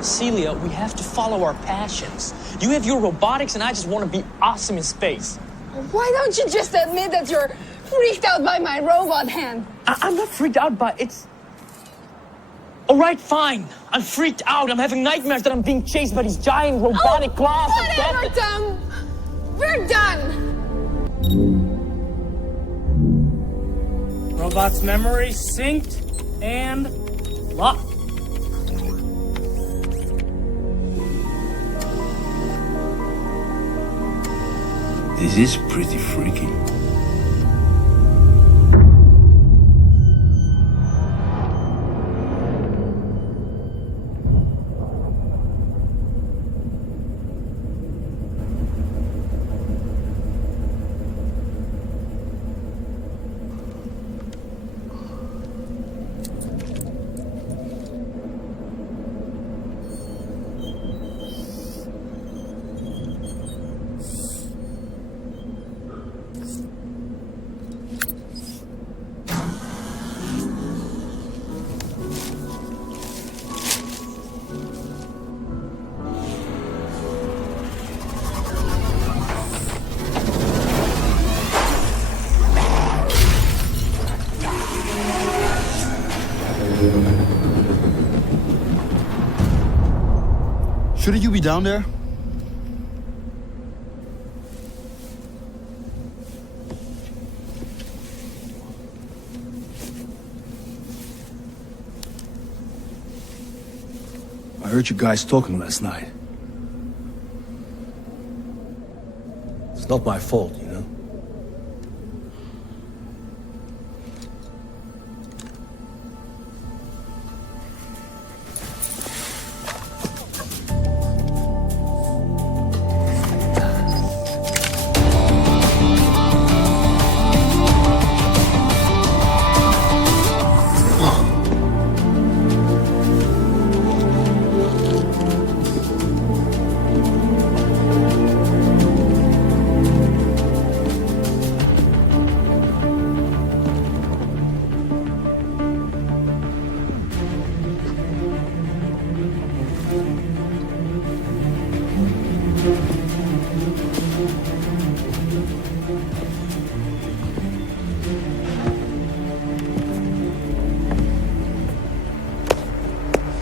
Celia, we have to follow our passions. You have your robotics and I just want to be awesome in space. Why don't you just admit that you're freaked out by my robot hand? I'm not freaked out by it's... All right, fine. I'm freaked out. I'm having nightmares that I'm being chased by these giant robotic claws. Whatever, Tom. We're done. Robot's memory synced and locked. This is pretty freaky. Shouldn't you be down there? I heard you guys talking last night. It's not my fault, you know?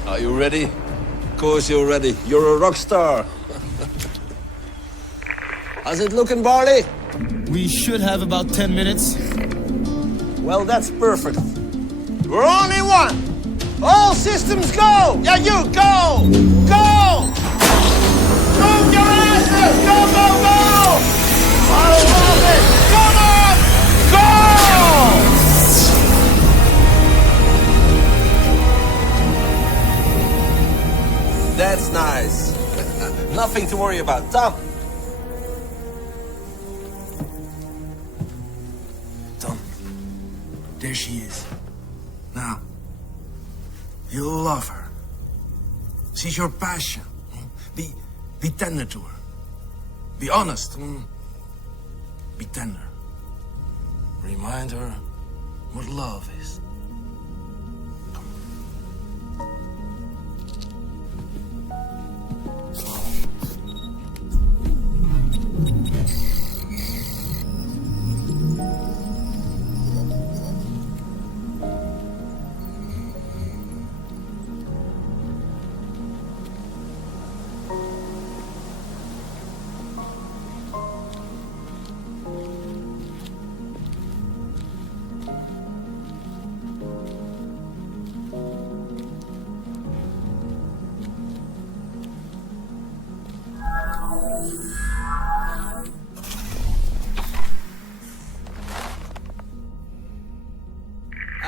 Are you ready? Of course you're ready. You're a rock star. How's it looking, Barley? We should have about 10 minutes. Well, that's perfect. We're only one. All systems go. Yeah, you go. Go. Move your asses. Go, go, go. I love it. Come on. Go. That's nice. Nothing to worry about. Tom. Tom, there she is. Now, you'll love her. She's your passion. Be tender to her. Be honest. Be tender. Remind her what love is.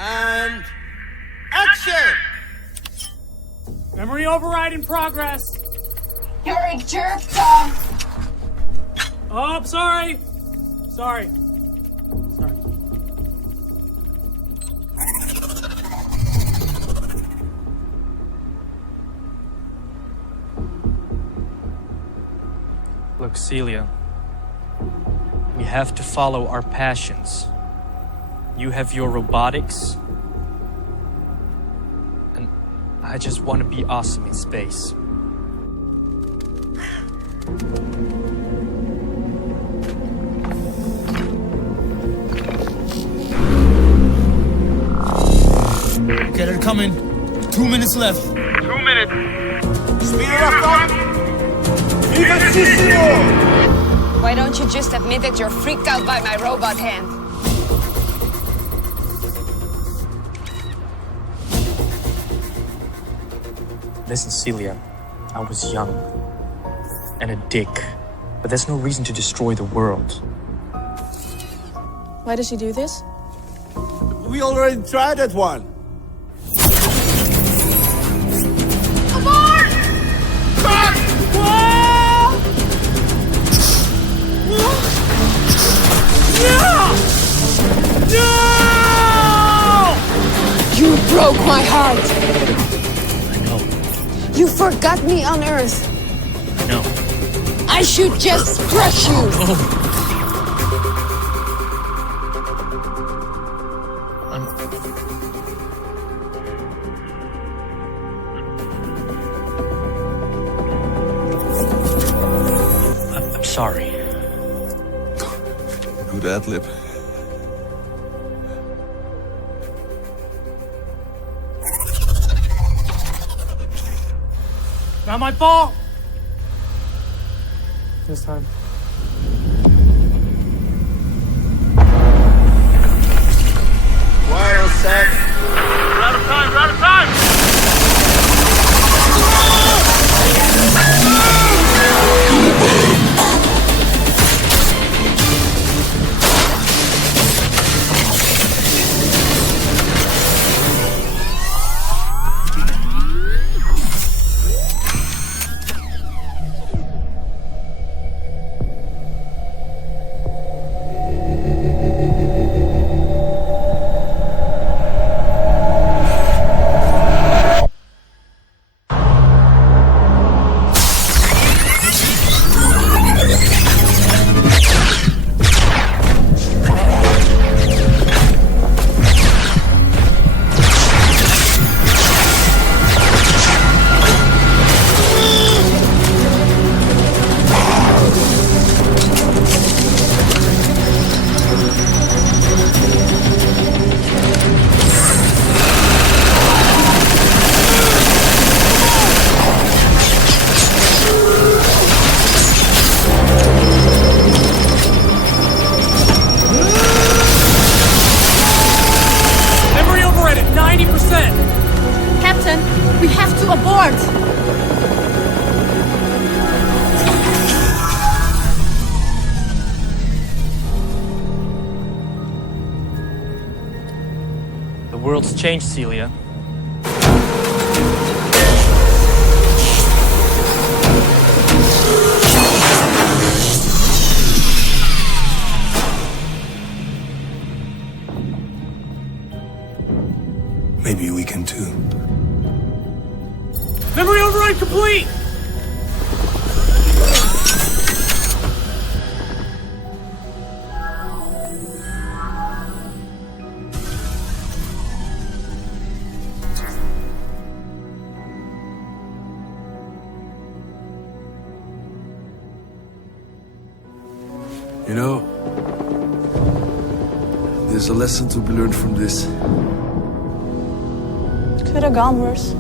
And action! Memory override in progress. You're a jerk, Tom. Oh, sorry. Sorry. Sorry. Look, Celia, we have to follow our passions. You have your robotics, and I just want to be awesome in space. Okay, they're coming. 2 minutes left. Speed it up, Tom. Vivacissimo! Why don't you just admit that you're freaked out by my robot hand? Listen, Celia, I was young and a dick, but there's no reason to destroy the world. Why does he do this? We already tried that one. You broke my heart. I know, You forgot me on Earth. I know. I should just crush you. I'm sorry. Good ad-lib. Not my fault. This time. Wire set. We're out of time. We're out of time. Memory override at 90%. Captain, we have to abort! The world's changed, Celia. Maybe we can too. Memory override complete. You know, there's a lesson to be learned from this. Could have gone worse.